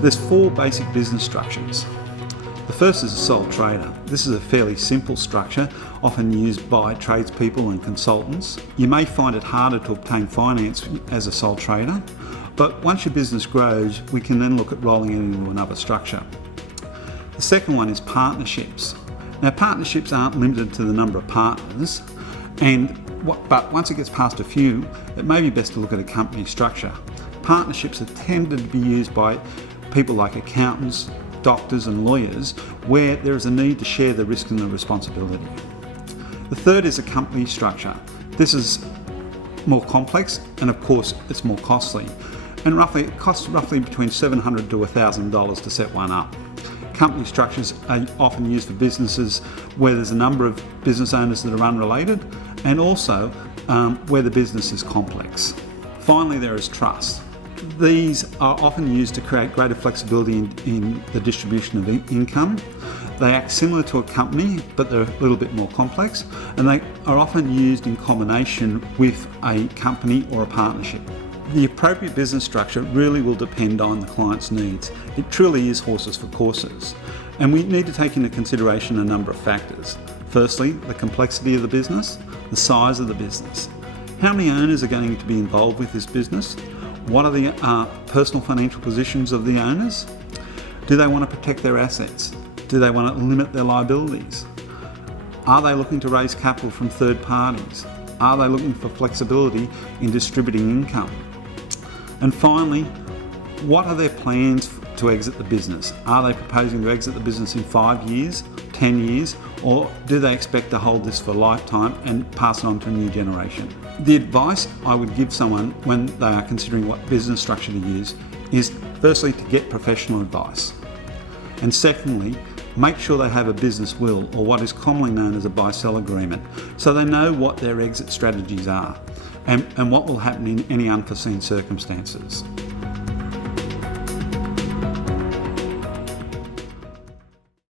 There's 4 basic business structures. The first is a sole trader. This is a fairly simple structure, often used by tradespeople and consultants. You may find it harder to obtain finance as a sole trader, but once your business grows, we can then look at rolling it into another structure. The second one is partnerships. Now, partnerships aren't limited to the number of partners, but once it gets past a few, it may be best to look at a company structure. Partnerships are tended to be used by people like accountants, doctors and lawyers, where there is a need to share the risk and the responsibility. The third is a company structure. This is more complex and of course it's more costly, and it costs roughly between $700 to $1,000 to set one up. Company structures are often used for businesses where there's a number of business owners that are unrelated, and also where the business is complex. Finally, there is trust. These are often used to create greater flexibility in the distribution of income. They act similar to a company, but they're a little bit more complex, and they are often used in combination with a company or a partnership. The appropriate business structure really will depend on the client's needs. It truly is horses for courses, and we need to take into consideration a number of factors. Firstly, the complexity of the business, the size of the business. How many owners are going to be involved with this business? What are the personal financial positions of the owners? Do they want to protect their assets? Do they want to limit their liabilities? Are they looking to raise capital from third parties? Are they looking for flexibility in distributing income? And finally, what are their plans to exit the business? Are they proposing to exit the business in 5 years, 10 years, or do they expect to hold this for a lifetime and pass it on to a new generation? The advice I would give someone when they are considering what business structure to use is firstly to get professional advice, and secondly, make sure they have a business will, or what is commonly known as a buy-sell agreement, so they know what their exit strategies are and what will happen in any unforeseen circumstances.